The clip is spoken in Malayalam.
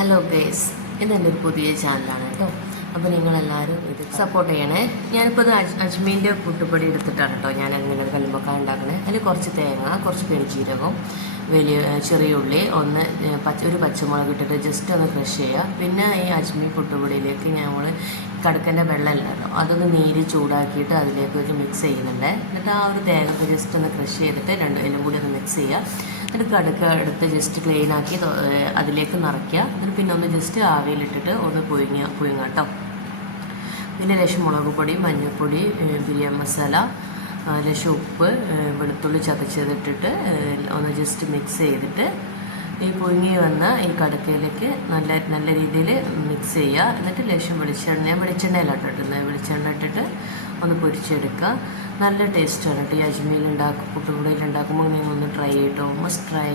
ഹലോ ഗേസ്, ഇതെൻ്റെ ഒരു പുതിയ ചാനലാണ് കേട്ടോ. അപ്പോൾ നിങ്ങളെല്ലാവരും ഇത് സപ്പോർട്ട് ചെയ്യണേ. ഞാനിപ്പോൾ ഇത് അജ്മീൻ്റെ പുട്ടുപൊടി എടുത്തിട്ടാണ് കേട്ടോ ഞാൻ അങ്ങനെ ഒരു കല്ലുമ്പക്ക ഉണ്ടാക്കണേ. അതിൽ കുറച്ച് തേങ്ങ, കുറച്ച് പെരുംജീരകം, ചെറിയ ഉള്ളി, ഒരു പച്ചമുളക് ഇട്ടിട്ട് ജസ്റ്റ് ഒന്ന് ക്രഷ് ചെയ്യുക. പിന്നെ ഈ അജ്മീൻ പുട്ടുപൊടിയിലേക്ക് നമ്മൾ കടുക്കൻ്റെ വെള്ളമല്ലല്ലോ, അതൊന്ന് നീര് ചൂടാക്കിയിട്ട് അതിലേക്ക് ഒരു മിക്സ് ചെയ്യുന്നുണ്ട്. എന്നിട്ട് ആ ഒരു തേങ്ങ ജസ്റ്റ് ഒന്ന് ക്രഷ് ചെയ്തിട്ട് എല്ലാം കൂടി ഒന്ന് മിക്സ് ചെയ്യുക. എന്നിട്ട് കടുക്ക എടുത്ത് ജസ്റ്റ് ക്ലീൻ ആക്കി അതിലേക്ക് നിറയ്ക്കുക. എന്നിട്ട് പിന്നെ ഒന്ന് ജസ്റ്റ് ആവിയിലിട്ടിട്ട് ഒന്ന് പുഴുങ്ങാം കേട്ടോ. പിന്നെ ലേശം മുളക് പൊടി, മഞ്ഞൾപ്പൊടി, ബിരിയാണി മസാല, ലേശം ഉപ്പ്, വെളുത്തുള്ളി ചതച്ചതിട്ടിട്ട് ഒന്ന് ജസ്റ്റ് മിക്സ് ചെയ്തിട്ട് ഈ പുഴുങ്ങി വന്ന ഈ കടുക്കയിലേക്ക് നല്ല രീതിയിൽ മിക്സ് ചെയ്യുക. എന്നിട്ട് ലേശം വെളിച്ചെണ്ണയിലാണ് ഇട്ടിട്ടുള്ളത്. വെളിച്ചെണ്ണ ഇട്ടിട്ട് ഒന്ന് പൊരിച്ചെടുക്കുക. നല്ല ടേസ്റ്റാണ് കേട്ടോ. ഈ അജ്മീൽ പുട്ടുപൊടിയിൽ ഉണ്ടാക്കുമ്പോൾ നിങ്ങൾ ഒന്ന് ട്രൈ ചെയ്യട്ടോ. Must try.